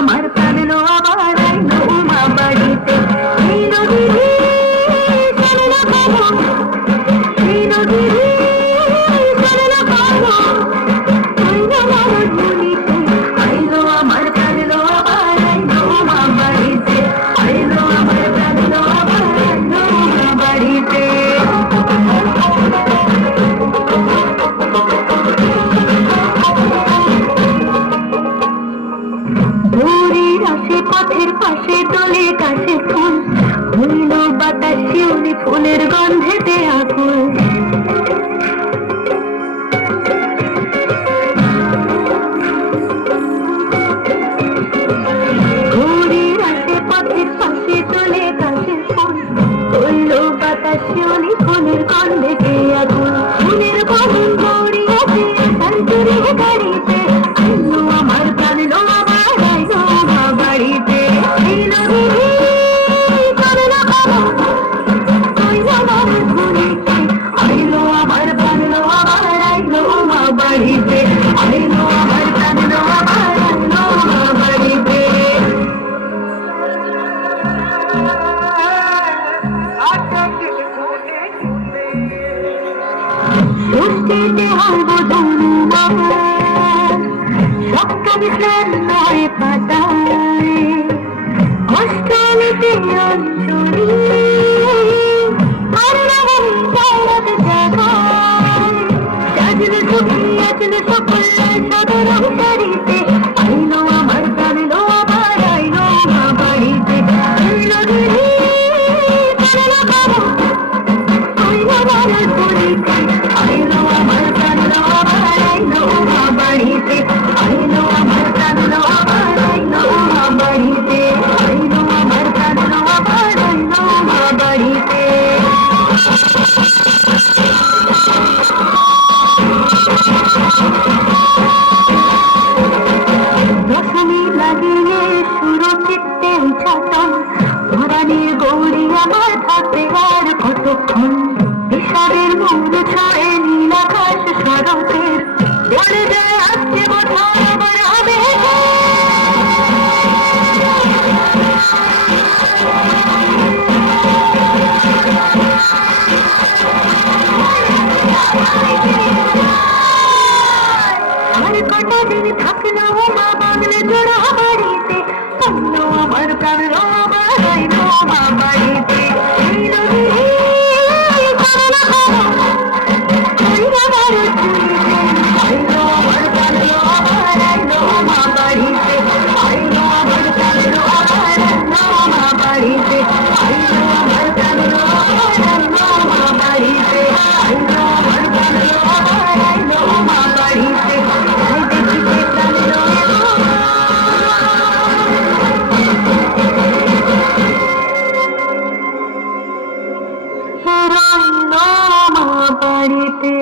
আমার প্রাণ আবার মা বাড়িতে পথের পাশে দলে কাছে ফুল হইল বাতাস শিউলি ফুলের গন্ধেতে আকুল ঘুরির আসে পথের পাশে দলে কাছে ফুল হইল বাতাস শিউলি ফুলের গন্ধেতে আকুল ফুলের বাগান গড়িয়াছে সান্তুরে গাড়িতে আইলো আমার প্রাণ আমার আইলো মা বাড়িতে নয় পাতায় অষ্টমীতে অঞ্জলি সকল সাধারণ বাড়িতে আইলো আমার প্রাণ আবার আইলো মা বাড়িতে আইলো আমার প্রাণ আবার আইলো মা বাড়িতে আইলো আমার প্রাণ আবার আইলো মা বাড়িতে আইলো আমার প্রাণ আবার আইলো মা বাড়িতে দশমী লাগিয়ে সুরচিত্তে ছাতন ধরানির গৌরী আমার থাকবে আর কতক্ষণ বিষাদের মূল ছড়ে নীল আকাশ শরতের বলে যায় আজকে বোধহয় আমার হবে আর কটা দিন থাকলো মা বাংলে জোড়া বাড়িতে অন্য আমার প্রাণ আমার আইলো মা বাড়িতে বাড়িতে